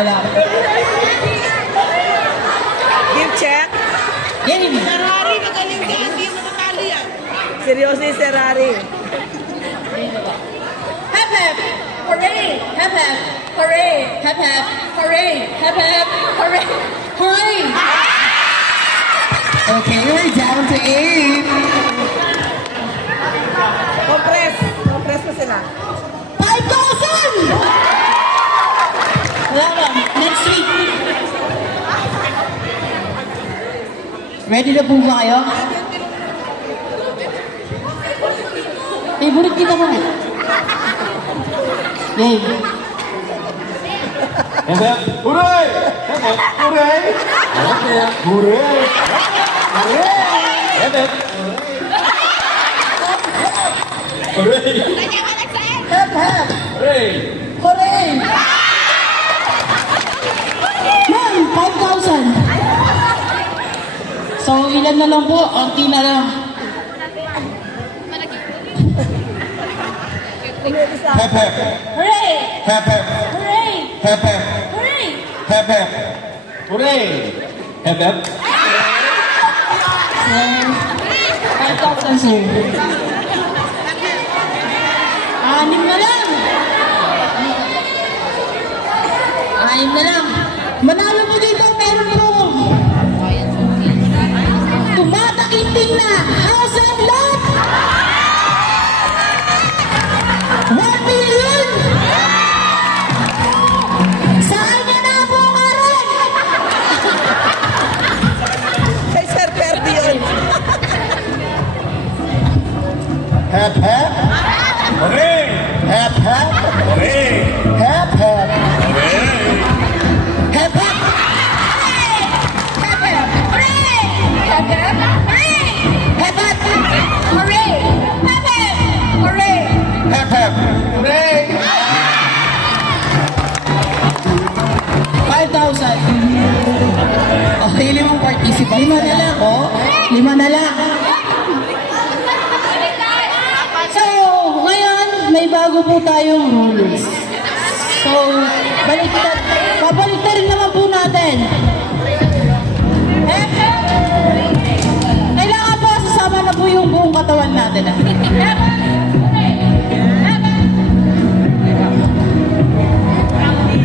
Wala. Give check. Game. Ferrari, magaling yan. Hindi mo matali yan. Seryoso yung Ferrari. Hep hep. Hooray. Hep hep. Hooray. Hep hep. Hooray. Hep hep. Hooray. Hooray. Okay, we're down to 8. Compress. Compress mo sila. 5,000! Wala lang. Next week. Ready na po ba kayo? Favorite kita mo. Game. Hooray! Hooray! Hooray! Hooray! Hep, hep. Hooray! Hooray! Yan, 5,000. So, ilan na lang po? Unti na lang. Hep hep! Hooray. Hep hep! Hooray. Hep hep! Hooray. Hep hep! Hooray! Hep hep! 5,000, sir. 6 na lang. 6 na lang. Manalo mo dito, meron po. Tumatakinting na. House and lot. 1 million. Sa kanya na po, Karen. Kay Sir Ferdy yun. Hep hep! Hooray! Hep hep! Hooray! Hep, hep. Hooray! Hep, hep. Hep hep. Hooray. Hep hep. Hooray. Hep, hep. Hooray. Hep hep. Hooray. Hep hep! Hooray! 5,000. Okay, 5 participants. 5 na lang, oh. 5 na lang. So, ngayon, may bago po tayong rules. So, babalik na rin naman po natin. Kailangan po sasama na po yung buong katawan natin.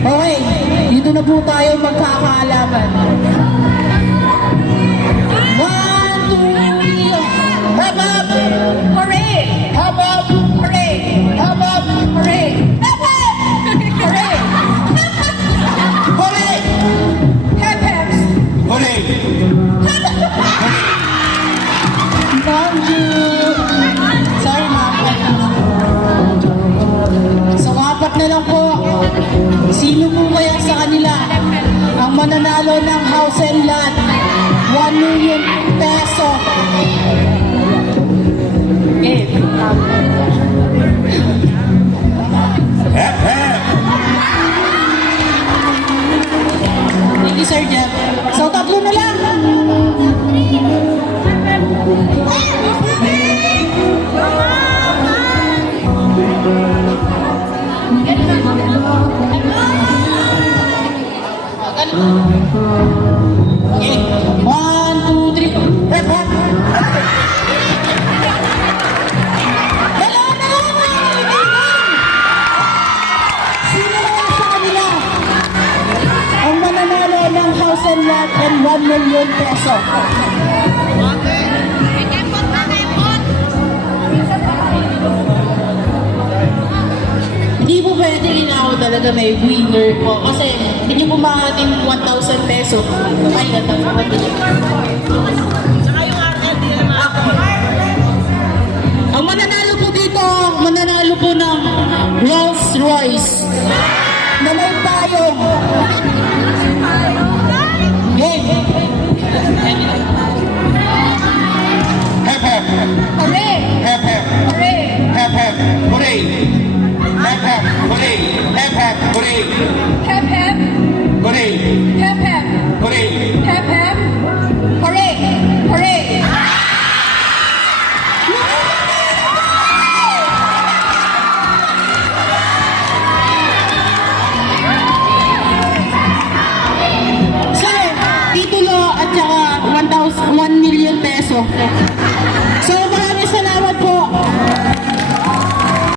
Okay, dito na po tayo magkakaalaman. 1, 2, 3, hop up! Hooray. Hop up! Hooray. Hop up! Hooray. Hep hep. Hooray. Hooray! Hep hep. Hooray! Thank you! Sorry, ma'am. So, 4 na lang po. Sino po kaya sa kanila ang mananalo ng house and lot? 1 million peso. Okay. Hep hep! Thank you, Sir Jeff. So, 3 na lang. Okay. 1, 2, 3. Hep, hep. Hello na mga kaibigan! Sino naman sa kanila ang mananalo ng house and lot and 1 million peso? Hindi po pwede ako talaga may winner po kasi hindi nyo po makating 1,000 peso. Ay, 1,000. Ang mananalo po dito, mananalo po ng Rolls Royce na may payong. Game. Hep hep! Hooray. Hep hep! Hooray. Hep hep! Hooray! Hep hep! Hooray! Hep hep! Hooray! Hep hep. Hooray! Hep hep. Hooray! Hep hep. Hooray. Hooray. at saka 1 million peso.